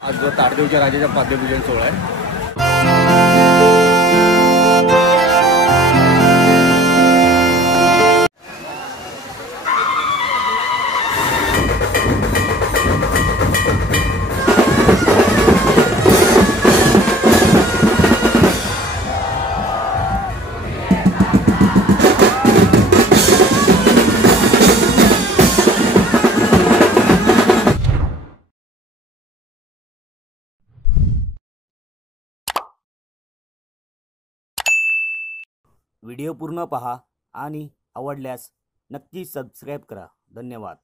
आज जो ताडदेवच्या राजाचा पाद्यपूजन सोहळा आहे। व्हिडिओ पूर्ण पहा आणि आवडल्यास नक्की सबस्क्राइब करा। धन्यवाद।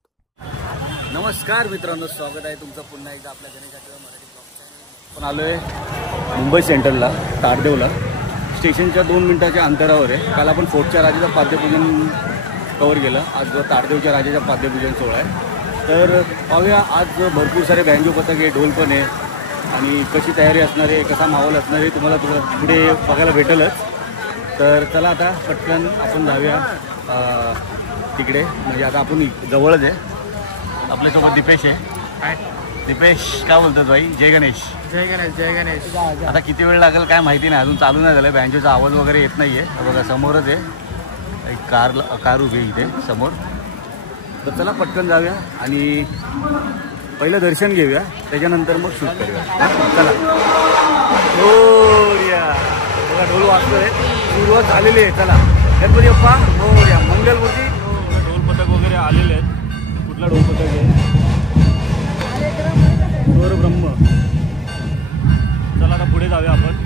नमस्कार मित्रांनो, स्वागत आहे तुमचं पुन्हा एकदा आपल्या गणेशाच्या मराठी ब्लॉग चॅनल। आपण आलोय मुंबई सेंट्रलला, ताडदेवला। स्टेशनच्या 2 मिनिटाच्या अंतरावर आहे। काल आपण फोर्टच्या राजाचं पाद्यपूजन कव्हर केलं। आज जो ताडदेवच्या राजाचा पाद्यपूजन सोहळा आहे। तर पाहूया आज भरपूर सारे बँजो पथक आहे, ढोल पण आहे आणि कशी तयारी असणार आहे, कसा माहोल असणार आहे तुम्हाला पुढे बघायला भेटेलच। तर चला आता पटकन आपण जाऊया तिकडे, म्हणजे आता आपण जवळच आहे। आपल्यासोबत दीपेश आहे। दीपेश काय बोलतात भाई? जय गणेश। जय गणेश, जय गणेश। आता किती वेळ लागेल काय माहिती नाही, अजून चालू नाही झालं। बँजोचा आवाज वगैरे येत नाही आहे। बघा समोरच आहे एक कार उभी आहे इथे समोर। तर चला पटकन जाऊया आणि पहिलं दर्शन घेऊया, त्याच्यानंतर मग शूट करूया। चला। बघा ढोल वाजतोय, सुरुवात झालेली आहे। चला गणपती बाप्पा मोरया, मंगलमूर्ती। ढोल पथक वगैरे आलेले आहेत। कुठला ढोल पथक आहे? गौर ब्रह्म। चला आता पुढे जाऊया आपण।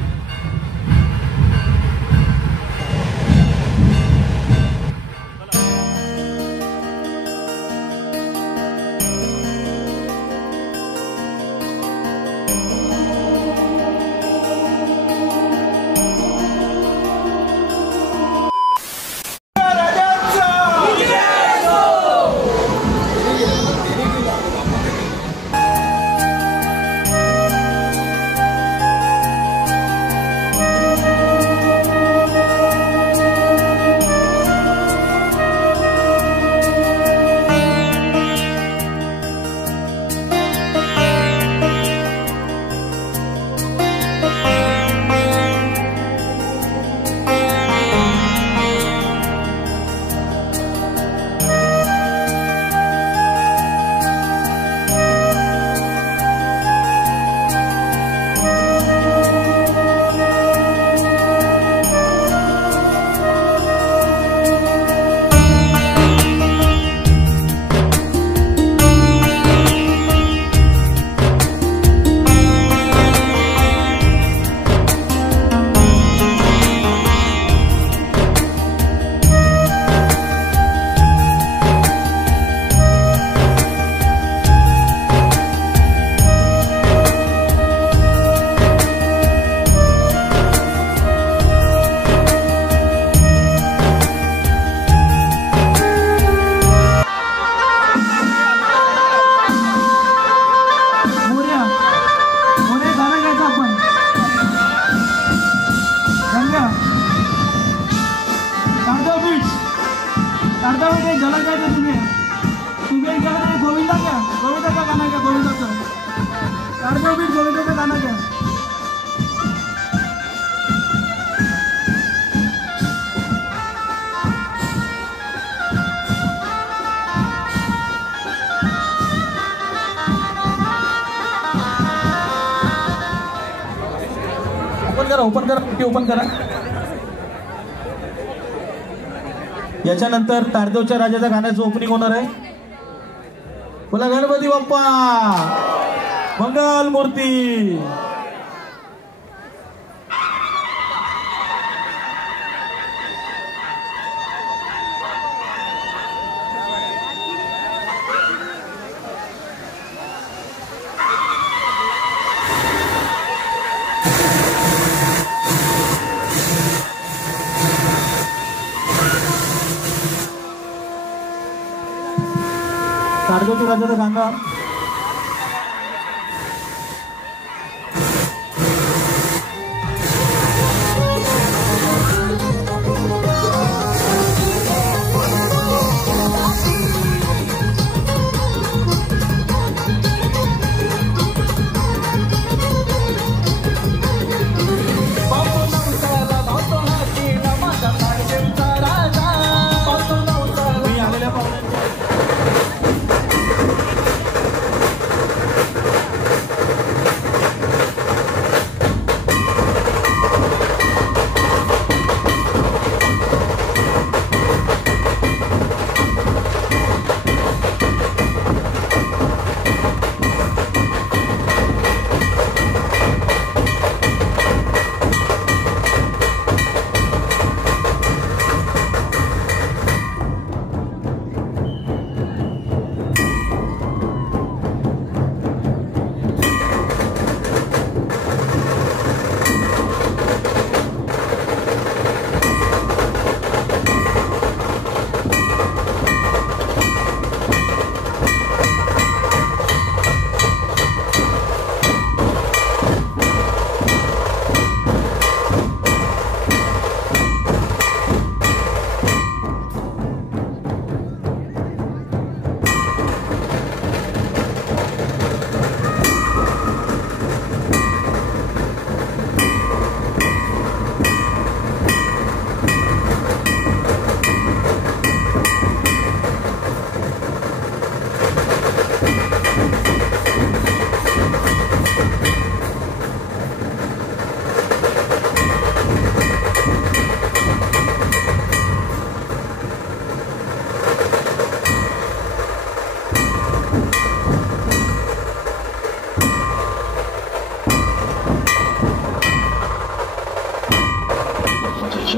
ओपन करा। याच्यानंतर ताडदेवच्या राजाच्या गाण्याचं ओपनिंग होणार आहे। बोला गणपती बाप्पा मंगल मूर्ती। ताडदेवच्या राजाचा गाणं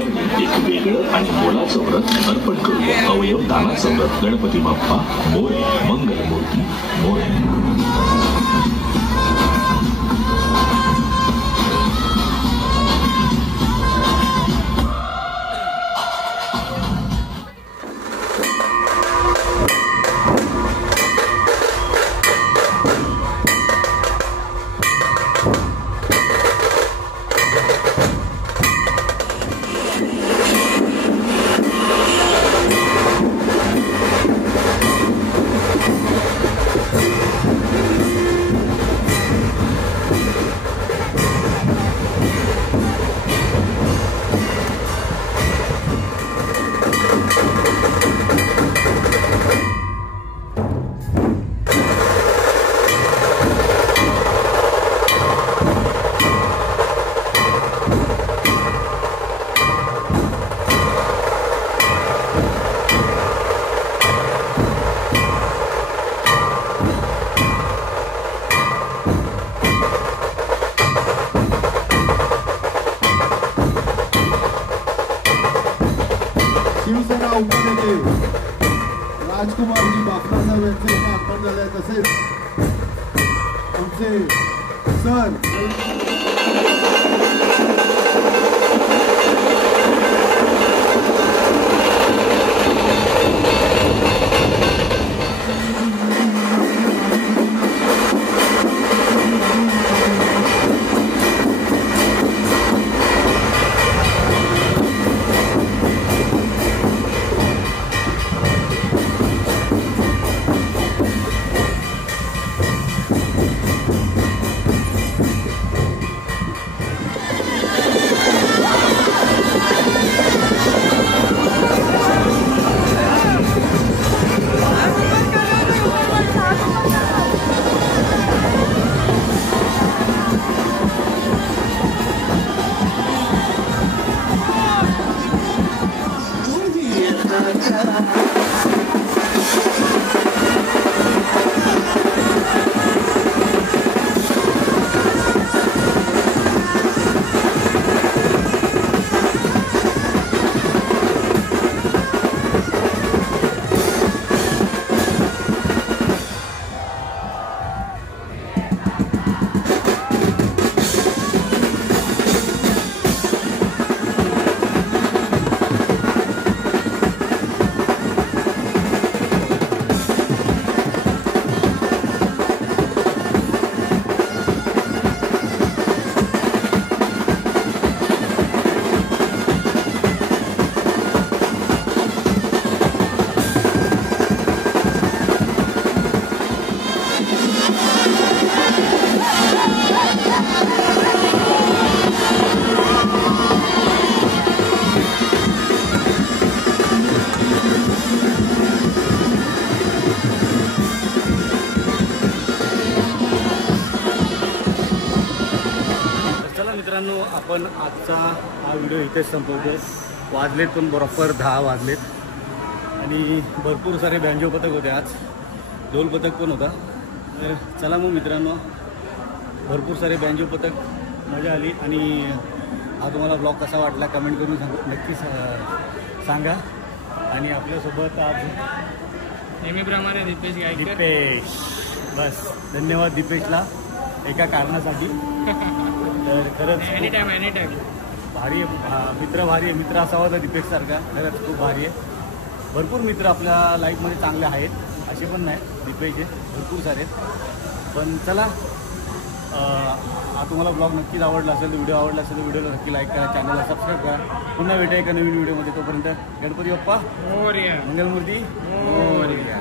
एक वेगळं आणि मोलाचं व्रत अर्पण करू. अवयव दानाचं व्रत. गणपती बाप्पा मोरया. मंगलमूर्ती मोरया. शिवसेना उपनेते राजकुमारजी बापना साहेब यांचे आगमन झाले. तसेच आमचे सर मित्रांनो, आपण आजचा हा व्हिडिओ इथेच संपवतो. वाजलेत पण बरोबर 10 वाजलेत आणि भरपूर सारे बँजो पथक होते. आज ढोल पथक पण होता. तर चला मग मित्रांनो, भरपूर सारे बँजो पथक, मजा आली. आणि हा तुम्हाला ब्लॉग कसा वाटला कमेंट करून नक्की सांगा. आणि आपल्यासोबत आज नेहमीप्रमाणे दीपेश. बस धन्यवाद दीपेशला एका कारणासाठी. तर खरंच एनी टाइम भारी आहे मित्र. भारी आहे मित्र असावा तर दीपेशसारखा. खरंच खूप भारी आहे. भरपूर मित्र आपल्या लाईफमध्ये चांगले आहेत, असे पण नाही. दीपेशचे भरपूर सारे आहेत. पण चला, तुम्हाला ब्लॉग नक्कीच आवडला असेल तर, व्हिडिओ आवडला असेल तर व्हिडिओला नक्की लाईक करा, चॅनलला सबस्क्राईब करा. पुन्हा भेटा एका नवीन व्हिडिओमध्ये. तोपर्यंत गणपती बाप्पा मोरया. मंगलमूर्ती मोरया.